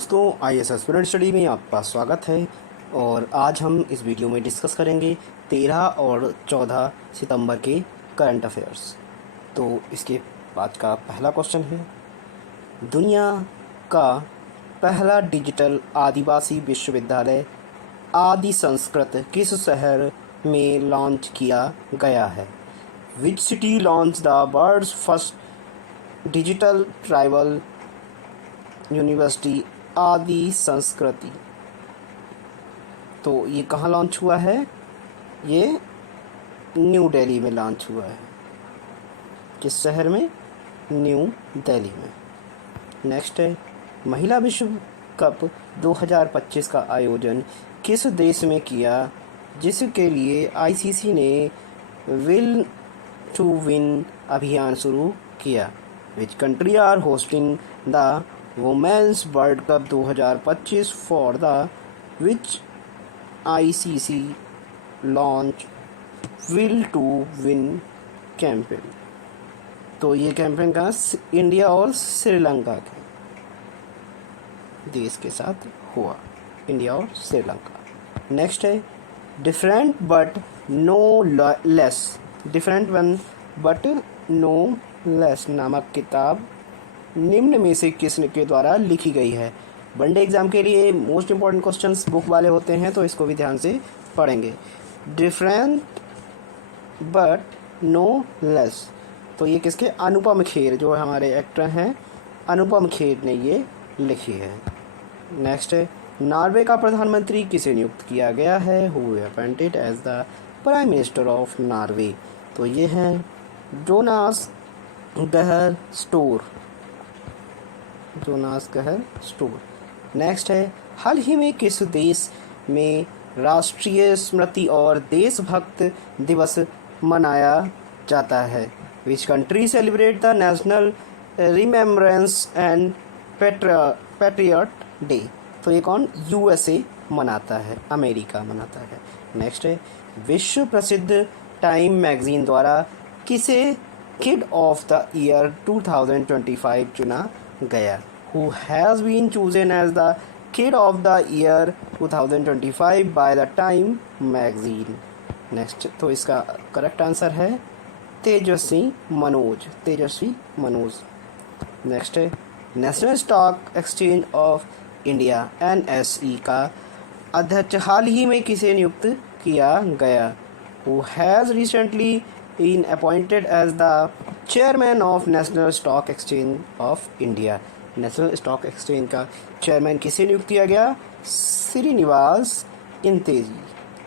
दोस्तों, IAS aspirant study में आपका स्वागत है। और आज हम इस वीडियो में डिस्कस करेंगे 13 और 14 सितंबर के करंट अफेयर्स। तो इसके बाद का पहला क्वेश्चन है, दुनिया का पहला डिजिटल आदिवासी विश्वविद्यालय आदि संस्कृत किस शहर में लॉन्च किया गया है? Which city launch the world's first digital tribal university Adi Sanskriti? तो ये कहाँ लॉन्च हुआ है? ये न्यू दिल्ली में लॉन्च हुआ है। किस शहर में? न्यू दिल्ली में। नेक्स्ट है, महिला विश्व कप 2025 का आयोजन किस देश में किया, जिसके लिए आईसीसी ने विल टू विन अभियान शुरू किया? Which country are hosting the women's world cup 2025 for the which ICC launch will to win campaign? तो ये कैंपेन का इंडिया और श्रीलंका के देश के साथ हुआ, इंडिया और श्रीलंका। नेक्स्ट है, different but no less, different one but no less नामक किताब निम्न में से किसने के द्वारा लिखी गई है? वनडे एग्जाम के लिए मोस्ट इंपॉर्टेंट क्वेश्चंस बुक वाले होते हैं, तो इसको भी ध्यान से पढ़ेंगे। डिफरेंट बट नो लेस, तो ये किसके? अनुपम खेर, जो हमारे एक्टर हैं, अनुपम खेर ने ये लिखी है। नेक्स्ट है, नॉर्वे का प्रधानमंत्री किसे नियुक्त किया गया है? Who appointed as the prime minister of Norway? तो ये हैं Jonas Gahr Store, Jonas Gahr Store. Next है, हाल ही में किस देश में राष्ट्रीय स्मृति और देशभक्त दिवस मनाया जाता है? Which country celebrate the national remembrance and patriot day? तो ये कौन? यूएसए मनाता है, अमेरिका मनाता है। नेक्स्ट है, विश्व प्रसिद्ध टाइम मैगजीन द्वारा किसे किड ऑफ द ईयर 2025 चुना गया? Who has been chosen as the Kid of the Year 2025 by the Time magazine? Next, तो इसका करेक्ट आंसर है तेजस्वी मनोज, तेजस्वी मनोज। नेक्स्ट है, national stock exchange of India NSE का अध्यक्ष हाल ही में किसे नियुक्त किया गया? Who has recently been appointed as the chairman of National Stock Exchange of India? National stock exchange का चेयरमैन किसे नियुक्त किया गया? श्रीनिवास इंतेजी,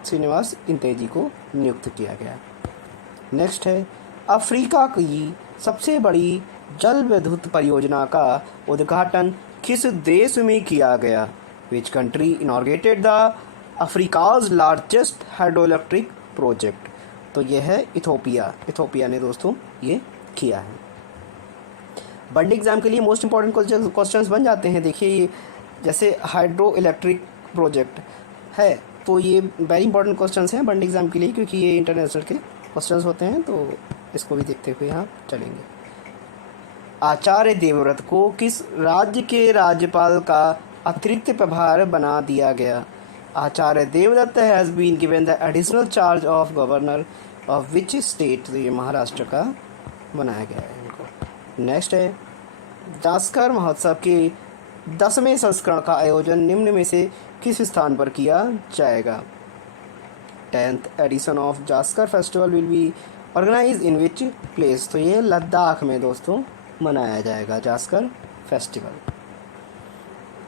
श्रीनिवास इंतेजी को नियुक्त किया गया। नेक्स्ट है, अफ्रीका की सबसे बड़ी जल विद्युत परियोजना का उद्घाटन किस देश में किया गया? Which country inaugurated the Africa's largest hydroelectric project? तो ये है इथोपिया, इथोपिया ने दोस्तों ये किया है। वनडे एग्जाम के लिए मोस्ट इंपॉर्टेंट क्वेश्चंस बन जाते हैं। देखिए, ये जैसे हाइड्रो इलेक्ट्रिक प्रोजेक्ट है, तो ये वेरी इंपॉर्टेंट क्वेश्चंस हैं वनडे एग्जाम के लिए, क्योंकि ये इंटरनेशनल के क्वेश्चंस होते हैं, तो इसको भी देखते हुए यहाँ चलेंगे। आचार्य देवव्रत को किस राज्य के राज्यपाल का अतिरिक्त प्रभार बना दिया गया? Acharya Devvrat has been given the additional charge of governor of which state? तो ये महाराष्ट्र का बनाया गया है इनको। नेक्स्ट है, जास्कर महोत्सव के 10वें संस्करण का आयोजन निम्न में से किस स्थान पर किया जाएगा? 10th edition of Zanskar festival will be organise in which place? तो ये लद्दाख में दोस्तों मनाया जाएगा जास्कर फेस्टिवल।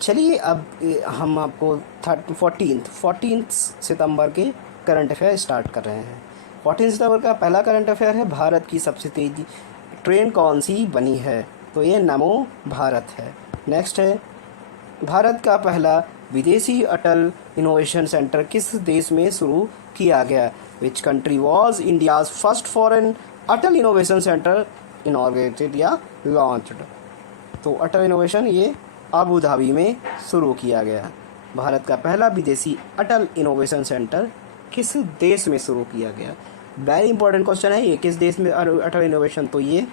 चलिए, अब हम आपको 14 सितंबर के करंट अफेयर स्टार्ट कर रहे हैं। 14 सितंबर का पहला करंट अफेयर है, भारत की सबसे तेज ट्रेन कौन सी बनी है? तो ये नमो भारत है। नेक्स्ट है, भारत का पहला विदेशी अटल इनोवेशन सेंटर किस देश में शुरू किया गया? Which country was India's first foreign Atal innovation centre inaugurated या लॉन्च्ड? तो अटल इनोवेशन ये अबू धाबी में शुरू किया गया। भारत का पहला विदेशी अटल इनोवेशन सेंटर किस देश में शुरू किया गया? वेरी इंपॉर्टेंट क्वेश्चन है ये, किस देश में अटल इनोवेशन? तो ये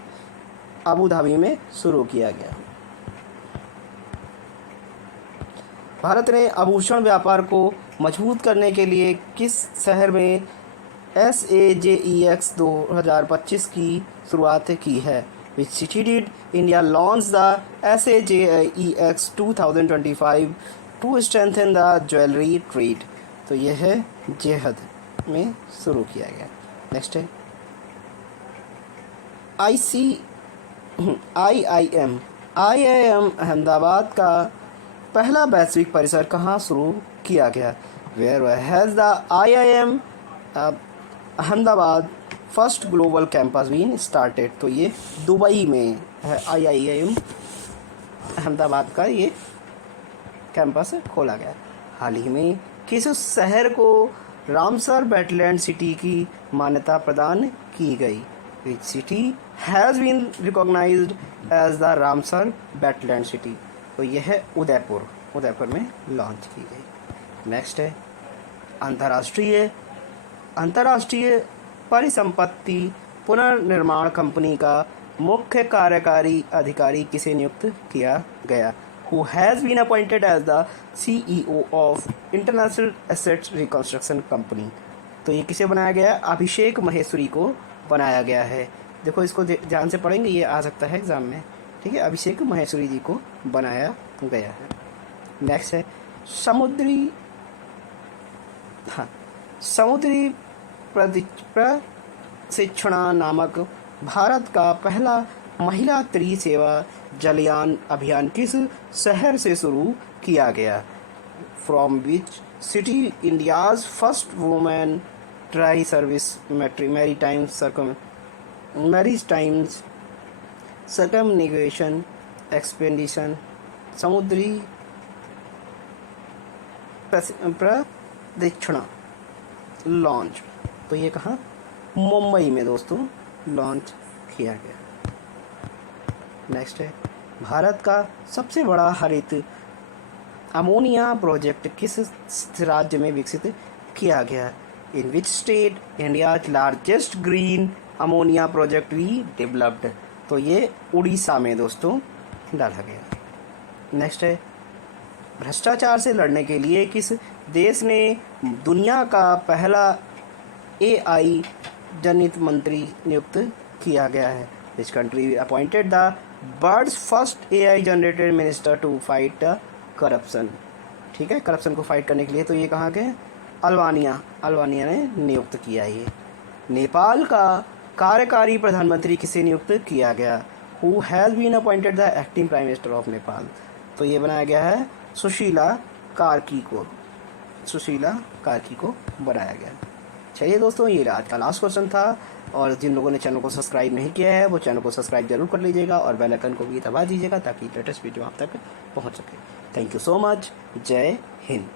अबू धाबी में शुरू किया गया। भारत ने आभूषण व्यापार को मजबूत करने के लिए किस शहर में SAJEX 2025 की शुरुआत की है? Which city did India launch the SAJEX 2025 to strengthen the jewelry trade? तो यह है जेहद में शुरू किया गया। नेक्स्ट है IIM अहमदाबाद का पहला वैश्विक परिसर कहाँ शुरू किया गया? Where has the IIM Ahmedabad first global campus been started? तो ये दुबई में है IIM अहमदाबाद का ये कैंपस खोला गया। हाल ही में किस शहर को रामसर वेटलैंड सिटी की मान्यता प्रदान की गई? Which city has been recognised as the Ramsar wetland city? तो यह है उदयपुर में लॉन्च की गई। नेक्स्ट है अंतर्राष्ट्रीय परिसंपत्ति पुनर्निर्माण कंपनी का मुख्य कार्यकारी अधिकारी किसे नियुक्त किया गया? Who has been appointed as the CEO of International Assets Reconstruction Company? तो ये किसे बनाया गया? अभिषेक महेश्वरी को बनाया गया है। देखो इसको ध्यान से पढ़ेंगे, ये आ सकता है एग्जाम में, ठीक है। अभिषेक महेश्वरी जी को बनाया गया है। नेक्स्ट है समुद्री प्रशिक्षणा नामक भारत का पहला महिला त्रिसेवा जलयान अभियान किस शहर से शुरू किया गया? From which city India's first women tri service maritime circumnavigation expedition समुद्री प्रशिक्षणा लॉन्च? तो ये कहाँ? मुंबई में दोस्तों लॉन्च किया गया। नेक्स्ट है भारत का सबसे बड़ा हरित अमोनिया प्रोजेक्ट किस राज्य में विकसित किया गया? In which state India's largest green ammonia project we developed? तो ये उड़ीसा में दोस्तों डाला गया। नेक्स्ट है भ्रष्टाचार से लड़ने के लिए किस देश ने दुनिया का पहला AI जनित मंत्री नियुक्त किया गया है? Which country appointed the world's first AI generated minister to fight corruption? ठीक है, करप्शन को फाइट करने के लिए। तो ये कहाँ के? अल्बानिया ने नियुक्त किया ये। नेपाल का कार्यकारी प्रधानमंत्री किसे नियुक्त किया गया? Who has been appointed the acting prime minister of Nepal? तो ये बनाया गया है सुशीला कार्की को बनाया गया। चलिए दोस्तों, ये आज का लास्ट क्वेश्चन था, और जिन लोगों ने चैनल को सब्सक्राइब नहीं किया है वो चैनल को सब्सक्राइब जरूर कर लीजिएगा और बेल आइकन को भी दबा दीजिएगा ताकि लेटेस्ट वीडियो आप तक पहुंच सके। Thank you so much. जय हिंद।